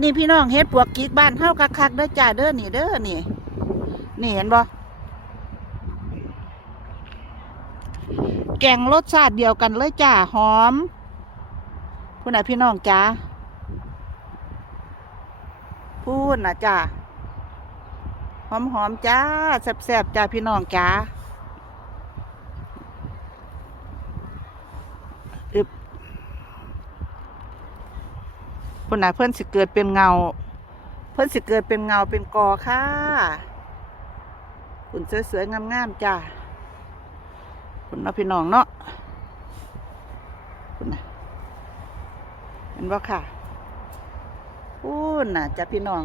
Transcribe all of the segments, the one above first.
นี่พี่น้องเฮ็ดปวกกิกบ้านเฮาคักๆเด้อจ้าเด้อนี่เด้อนี่ นี่เห็นบ่แกงรสชาติเดียวกันเลยจ้าหอมพูดนะพี่น้องจ้าพูดนะจ้าหอมหอมจ้าแซ่บๆจ้าพี่น้องจ้าอึบ พูดน่ะเพื่อนสิเกิดเป็นเงา เพื่อนสิเกิดเป็นเงาเป็นกอค่ะคุณสวยๆงามๆจ้าคุณเนาพี่น้องเนาะคุณนะเห็นบ่ค่ะพูนน่ะจ้าพี่น้อง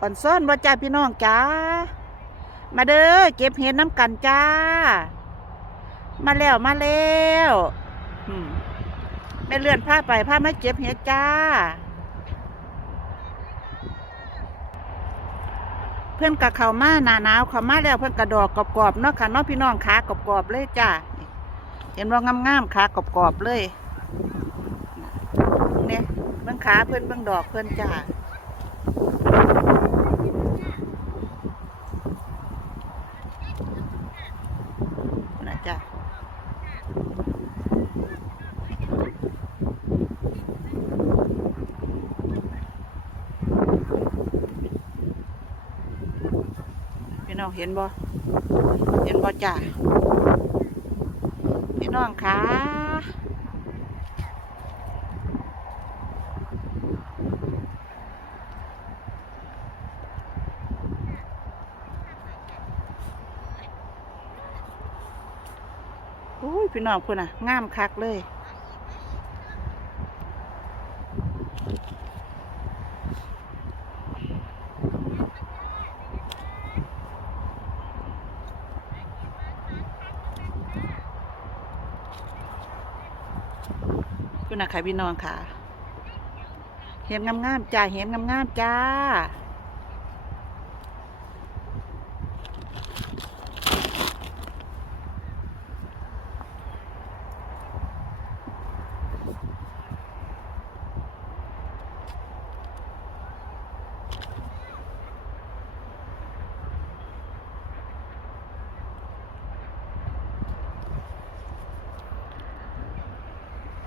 อ่อนซ่อนบ่จ้าพี่น้องจ้ามาเด้อเก็บเห็ดน้ำกันจ้า มาแล้วมาแล้วอืมแม่เลื่อนผ้าไปผ้าไมาเก็บเห็ดจ้า พื่อนกะเขามาหนาหนาวเขามาแล้วเพื่อนกระดอกกรอบๆเนาะค่ะเนาะพี่น้องขากรอบๆเลยจ้าเห็นว่างามๆขากรอบๆเลยเนี่ยเบื้องขาเพื่อนเบื้องดอกเพื่อนจ้า น้องเห็นบ่เห็นบ่จ้าพี่น้องขาโอ้ยพี่น้องคุณน่ะงามคักเลย คุณน่ะค่ะพี่น้องค่ะ เห็นงามๆจ้าเห็นงามๆจ้า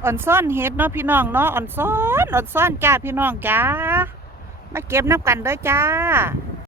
อ่อนซ่อนเห็ดเนาะพี่น้องเนาะอ่อนซ่อนอ่อนซ่อนจ้าพี่น้องจ้ามาเก็บน้ำกันเด้อจ้า